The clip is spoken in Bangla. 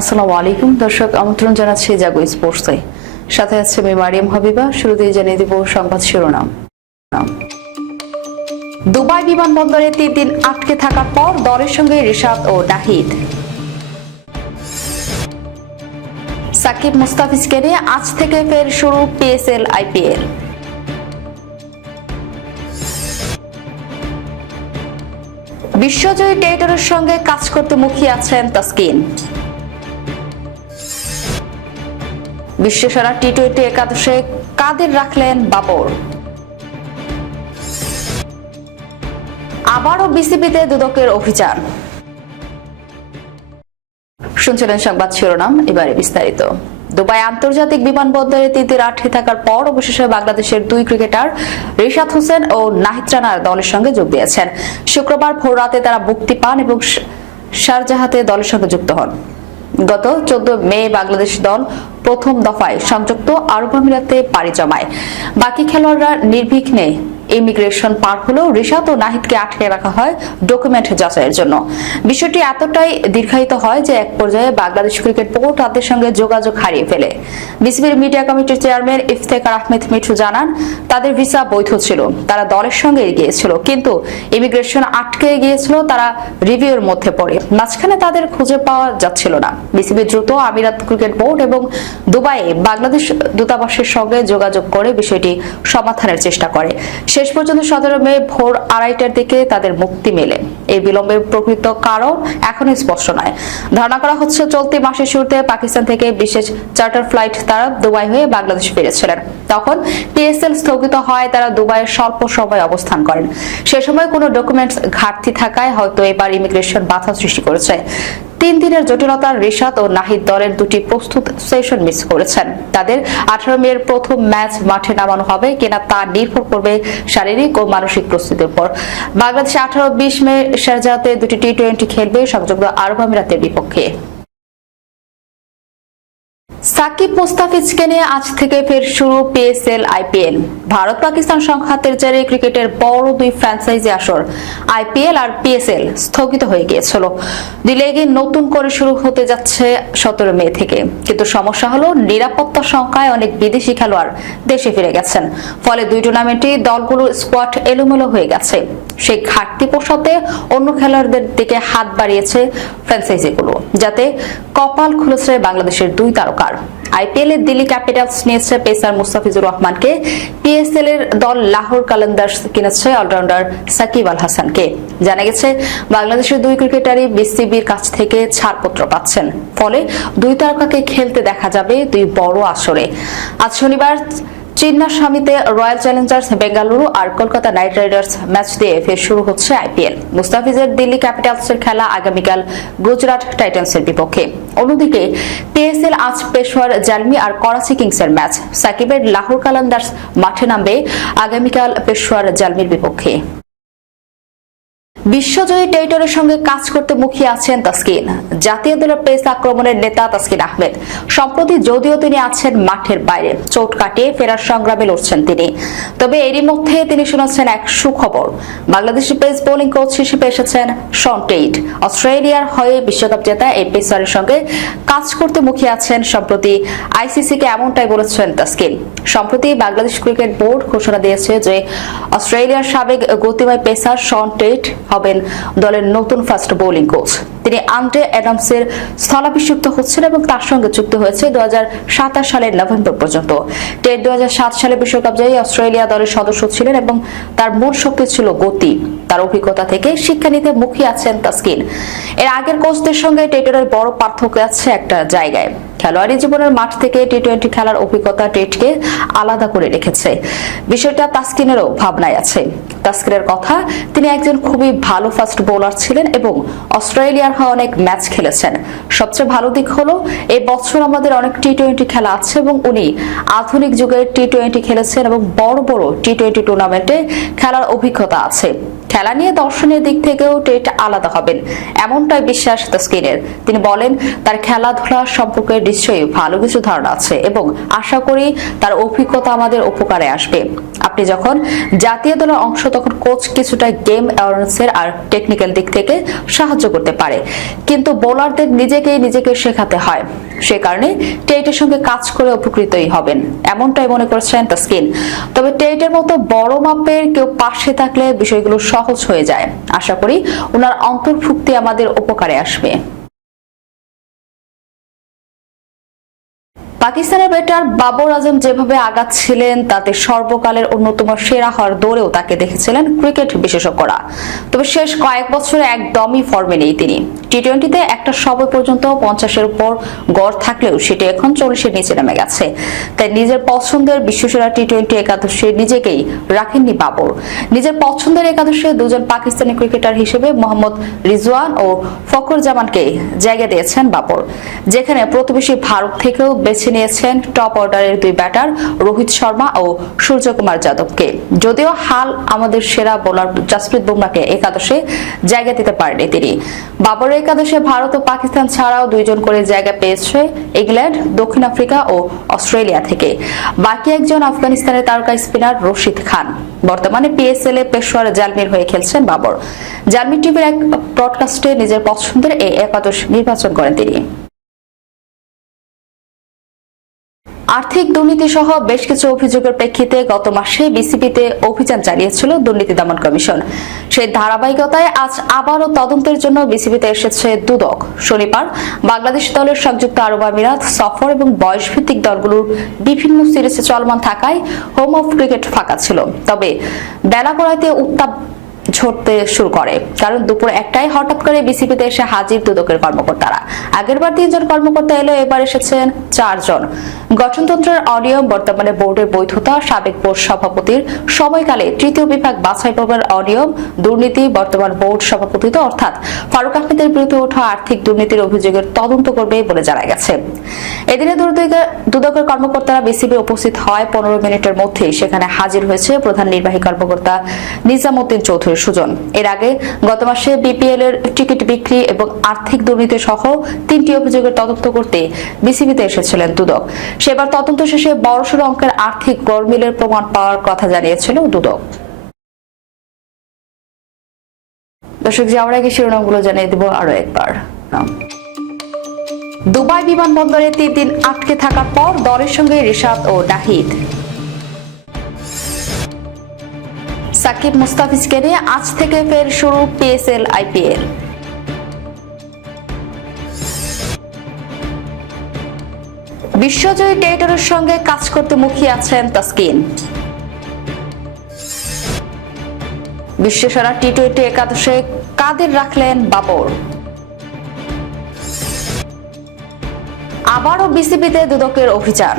আসসালামু আলাইকুম। দর্শক, আমন্ত্রণ জানাচ্ছি জাগো স্পোর্টসে। সাথে আছে আমি মারিয়াম হাবিবা। শুরুতেই জানিয়ে দিব সংবাদ শিরোনাম। দুবাই বিমানবন্দরে তিন দিন আটকে থাকার পর দলের সঙ্গে রিশাদ ও সাকিব মুস্তাফিজকে নিয়ে আজ থেকে ফের শুরু পিএসএল, আইপিএল। বিশ্বজয়ী টেইটরের সঙ্গে কাজ করতে মুখিয়ে আছেন তাসকিন। বিশ্বসেরা টি টোয়েন্টি একাদশে কাদের রাখলেন বাবর? আবারও বিসিবিতে দুদকের অভিযান। শুনছিলেন সংবাদ শিরোনাম, এবারে বিস্তারিত। দুবাই আন্তর্জাতিক বিমানবন্দরে তিতির আটকে থাকার পর অবশেষে বাংলাদেশের দুই ক্রিকেটার রিশাদ হোসেন ও নাহিদ রানার দলের সঙ্গে যোগ দিয়েছেন। শুক্রবার ভোর রাতে তারা মুক্তি পান এবং শারজাহাতে দলের সঙ্গে যুক্ত হন। গত চোদ্দ মে বাংলাদেশ দল প্রথম দফায় সংযুক্ত আরব আমিরাতে পাড়ি জমায়। বাকি খেলোয়াড়রা নির্বিঘ্নে ইমিগ্রেশন পার হলেও রিশাদ ও নাহিদকে আটকে রাখা হয় ডকুমেন্ট যাচাইয়ের জন্য। বিষয়টি এতটাই দীর্ঘায়িত হয় যে এক পর্যায়ে বাংলাদেশ ক্রিকেট বোর্ড তাদের সঙ্গে যোগাযোগ হারিয়ে ফেলে। বিসিবির মিডিয়া কমিটির চেয়ারম্যান ইফতেখার আহমেদ মিঠু জানান, তাদের ভিসা বৈধ ছিল, তারা দলের সঙ্গে গিয়েছিল কিন্তু ইমিগ্রেশন আটকে গিয়েছিল, তারা রিভিউর মধ্যে পড়ে। মাঝখানে তাদের খুঁজে পাওয়া যাচ্ছিল না। বিসিবি দ্রুত আমিরাত ক্রিকেট বোর্ড এবং দুবাইয়ে বাংলাদেশ দূতাবাসের সঙ্গে যোগাযোগ করে বিষয়টি সমাধানের চেষ্টা করে। শেষ পর্যন্ত সতেরো মে ভোর আড়াইটার দিকে তাদের মুক্তি মেলে। এই বিলম্বের প্রকৃত কারণ এখনও স্পষ্ট নয়। ধারণা করা হচ্ছে, চলতি মাসের শুরুতে পাকিস্তান থেকে বিশেষ চার্টার ফ্লাইট তারা দুবাই হয়ে বাংলাদেশ ফিরেছিলেন। তখন পিএসএল স্থগিত হয় তারা দুবাইয়ে স্বল্প সময় অবস্থান করেন। সে সময় কোনো ডকুমেন্টস ঘাটতি থাকায় হয়তো এবার ইমিগ্রেশন বাধা সৃষ্টি করেছে। তিন দিনের জটিলতার রিশাদ ও নাহিদ দলের দুটি প্রস্তুত সেশন মিস করেছেন। তাদের আঠারো মেয়ের প্রথম ম্যাচ মাঠে নামানো হবে কিনা তা নির্ভর করবে শারীরিক ও মানসিক প্রস্তুতির উপর। বাংলাদেশ আঠারো বিশ মে শারজাতে দুটি টি টোয়েন্টি খেলবে সংযুক্ত আরব আমিরাতের বিপক্ষে। সাকিব মুস্তাফিজকে নিয়ে আজ থেকে ফের শুরু পিএসএল আইপিএল ভারত পাকিস্তান সংঘাতের জেরে ক্রিকেটের বড় দুই ফ্র্যাঞ্চাইজি আসর আইপিএল আর পিএসএল স্থগিত হয়ে গিয়েছিল। দুই লেগে নতুন করে শুরু হতে যাচ্ছে সতেরো মে থেকে। কিন্তু সমস্যা হলো, নিরাপত্তা সংখ্যায় অনেক বিদেশি খেলোয়াড় দেশে ফিরে গেছেন। ফলে দুই টুর্নামেন্টে দলগুলোর স্কোয়াড এলোমেলো হয়ে গেছে। সেই ঘাটতি পোষাতে অন্য খেলোয়াড়দের দিকে হাত বাড়িয়েছে ফ্র্যাঞ্চাইজিগুলো, যাতে কপাল খুলেছে বাংলাদেশের দুই তারকার। আইপিএল এর দিল্লি ক্যাপিটালস নিয়েছে পেসার মুস্তাফিজুর রহমানকে। পিএসএল এর দল লাহোর কালান্দার্স কিনেছে অলরাউন্ডার সাকিব আল হাসানকে। জানা গেছে, বাংলাদেশের দুই ক্রিকেটারই বিসিবির কাছ থেকে ছাড়পত্র পাচ্ছেন। ফলে দুই তারকাকে খেলতে দেখা যাবে দুই বড় আসরে। আজ শনিবার চিন্নাস্বামীতে রয়্যাল চ্যালেঞ্জার্স বেঙ্গালুরু আর কলকাতা নাইট রাইডার্স ম্যাচ দিয়ে ফের শুরু হচ্ছে আইপিএল। মুস্তাফিজের দিল্লি ক্যাপিটালসের খেলা আগামীকাল গুজরাট টাইটান্সের বিপক্ষে। অন্যদিকে পিএসএল আজ পেশোয়ার জালমি আর করাচি কিংসের ম্যাচ। সাকিবের লাহোর কালান্দার্স মাঠে নামবে আগামীকাল পেশোয়ার জালমির বিপক্ষে। বিশ্বজয়ী টেইটরের সঙ্গে কাজ করতে মুখিয়ে আছেন তাসকিন। জাতীয় দলের পেস আক্রমণের নেতা তাসকিন আহমেদ। সম্প্রতি যদিও তিনি আছেন মাঠের বাইরে, চোট কাটিয়ে ফেরার সংগ্রামে লড়ছেন তিনি। তবে এরই মধ্যে তিনি শোনাচ্ছেন এক সুখবর। বাংলাদেশি পেস বোলিং কোচ হিসেবে এসেছেন শন টেইট। অস্ট্রেলিয়ার হয়ে বিশ্বকাপ জেতা এই পেসারের সঙ্গে কাজ করতে মুখিয়ে আছেন সম্প্রতি আইসিসিকে এমনটাই বলেছেন তাসকিন। সম্প্রতি বাংলাদেশ ক্রিকেট বোর্ড ঘোষণা দিয়েছে যে অস্ট্রেলিয়ার সাবেক গতিময় পেসার শন টেইট হবেন দলের নতুন ফাস্ট বোলিং কোচ তিনি আন্দ্রে অ্যাডামসের স্থলাভিষিক্ত হচ্ছেন এবং তার সঙ্গে যুক্ত হয়েছে দুই হাজার সাতাশ সালের নভেম্বর পর্যন্ত। টেট দু সালে বিশ্বকাপ জয়ী অস্ট্রেলিয়া দলের সদস্য ছিলেন এবং তার মূল শক্তি ছিল গতি। তার অভিজ্ঞতা থেকে শিক্ষা নিতে মুখিয়ে আছেন তাসকিন। এর আগের কোচদের সঙ্গে টেটের বড় পার্থক্য আছে একটা জায়গায়। খেলোয়াড়ি জীবনের মাঠ থেকে টি টোয়েন্টি খেলার অভিজ্ঞতা টেটকে আলাদা করে রেখেছে। বিষয়টা তাসকিনেরও ভাবনায় আছে। তাসকিনের কথা, তিনি একজন খুবই ভালো ফাস্ট বোলার ছিলেন এবং অস্ট্রেলিয়ার হয়ে অনেক ম্যাচ খেলেছেন। সবচেয়ে ভালো দিক হলো, এই বছর আমাদের অনেক টি টোয়েন্টি খেলা আছে এবং উনি আধুনিক যুগের টি টোয়েন্টি খেলেছেন এবং বড় বড় টি টোয়েন্টি টুর্নামেন্টে খেলার অভিজ্ঞতা আছে। খেলা নিয়ে দর্শনের দিক থেকেও টেট আলাদা হবেন, এমনটাই বিশ্বাস তস্কিনের তিনি বলেন, তার খেলাধুলা সম্পর্কে নিশ্চয়ই ভালো কিছু ধারণা আছে এবং আশা করি তার অভিজ্ঞতা আমাদের উপকারে আসবে। আপনি যখন জাতীয় দলের অংশ, তখন কোচ কিছুটা গেম অ্যাওয়ারনেসের আর টেকনিক্যাল দিক থেকে সাহায্য করতে পারে। কিন্তু বোলারদের নিজেকেই নিজেকে শেখাতে হয়। সে কারণে টেটের সঙ্গে কাজ করে উপকৃতই হবেন, এমনটাই মনে করছেন তাস্কিন তবে টেটের মতো বড় মাপের কেউ পাশে থাকলে বিষয়গুলো সহজ হয়ে যায়। আশা করি ওনার অন্তর্ভুক্তি আমাদের উপকারে আসবে। পাকিস্তানের ব্যাটার বাবর আজম যেভাবে আগাচ্ছিলেন, তাতে সর্বকালের অন্যতম সেরা হওয়ার দৌড়েও তাকে দেখেছিলেন ক্রিকেট বিশেষজ্ঞরা। তবে শেষ কয়েক বছরে একদমই ফর্মে নেই তিনি। টি টোয়েন্টিতে একটা সময় পর্যন্ত পঞ্চাশের উপর গড় থাকলেও সেটি এখন চল্লিশের নিচে নেমে গেছে। তাই নিজের পছন্দের বিশ্বসেরা টি টোয়েন্টি একাদশে নিজেকেই রাখেননি বাবর। নিজের পছন্দের একাদশে দুজন পাকিস্তানি ক্রিকেটার হিসেবে মোহাম্মদ রিজওয়ান ও ফখর জামানকে জায়গা দিয়েছেন বাবর। যেখানে প্রতিবেশী ভারত থেকেও বেছে নিয়েছেন টপ অর্ডারের দুই ব্যাটার, রোহিত শর্মা ও সূর্যকুমার যাদবকে। যদিও হাল আমাদের সেরা বোলার জাসপ্রীত বুমরাকে একাদশে জায়গা দিতে পারেনি তিনি। বাবরের একাদশে ভারত ও পাকিস্তান ছাড়াও দুইজন করে জায়গা পেয়েছে ইংল্যান্ড, দক্ষিণ আফ্রিকা ও অস্ট্রেলিয়া থেকে। বাকি একজন আফগানিস্তানের তারকা স্পিনার রশিদ খান। বর্তমানে পিএসএল এ পেশোয়ার জালমির হয়ে খেলছেন বাবর। জালমি টিভির এক ব্রডকাস্টে নিজের পছন্দের এই একাদশ নির্বাচন করেন তিনি। আর্থিক দুর্নীতি সহ বেশ কিছু অভিযোগের প্রেক্ষিতে গত মাসে বিসিবিতে অভিযান চালিয়েছিল দুর্নীতি দমন কমিশন। সেই ধারাবাহিকতায় আজ আবারও তদন্তের জন্য বিসিবিতে এসেছে দুদক। শনিবার বাংলাদেশ দলের সংযুক্ত আরব আমিরাত, সফর এবং বয়সভিত্তিক দলগুলোর বিভিন্ন সিরিজে চলমান থাকায় হোম অফ ক্রিকেট ফাঁকা ছিল। তবে বেলা গড়াইতে উত্তাপ ঝরতে শুরু করে। কারণ দুপুর একটাই হঠাৎ করে বিসিবিতে এসে হাজির দুদকের কর্মকর্তারা। আগেরবার তিনজন কর্মকর্তা এলো, এবার এসেছেন চারজন। গঠনতন্ত্রের অনিয়ম বর্তমানে বোর্ডের বৈধতা, সাবেক বোর্ড সভাপতির সময়কালে তৃতীয় বিভাগ বাছাই পর্বের অনিয়ম, দুর্নীতি বর্তমান বোর্ড সভাপতিত্ব, অর্থাৎ ফারুক আহমেদের বিরুদ্ধে ওঠা আর্থিক দুর্নীতির অভিযোগের তদন্ত করবে বলে জানা গেছে। এদিনে দুদকের কর্মকর্তারা বিসিবি উপস্থিত হয় পনেরো মিনিটের মধ্যেই। সেখানে হাজির হয়েছে প্রধান নির্বাহী কর্মকর্তা নিজামুদ্দিন চৌধুরী সুজন। এর আগে গত মাসে বিপিএল এর টিকিট বিক্রি এবং আর্থিক দুর্নীতি সহ তিনটি অভিযোগের তদন্ত করতে বিসিবিতে এসেছিলেন দুদক। সেবার তদন্ত শেষে বড়সড় অঙ্কের আর্থিক গরমিলের প্রমাণ পাওয়ার কথা জানিয়েছিল দুদক। দর্শক যাওয়ার আগে শিরোনামগুলো জানিয়ে দেব আরও একবার। দুবাই বিমানবন্দরে তিন দিন আটকে থাকার পর দলের সঙ্গে রিশাদ ও নাহিদ। সাকিব মুস্তাফিজকে নিয়ে আজ থেকে ফের শুরু পিএসএল আইপিএল বিশ্বজয়ী টেটরের সঙ্গে কাজ করতে মুখিয়ে আছেন তাসকিন। বিশ্বসেরা টি টোয়েন্টি একাদশে কাদের রাখলেন বাবর? আবারও বিসিবিতে দুদকের অভিযান।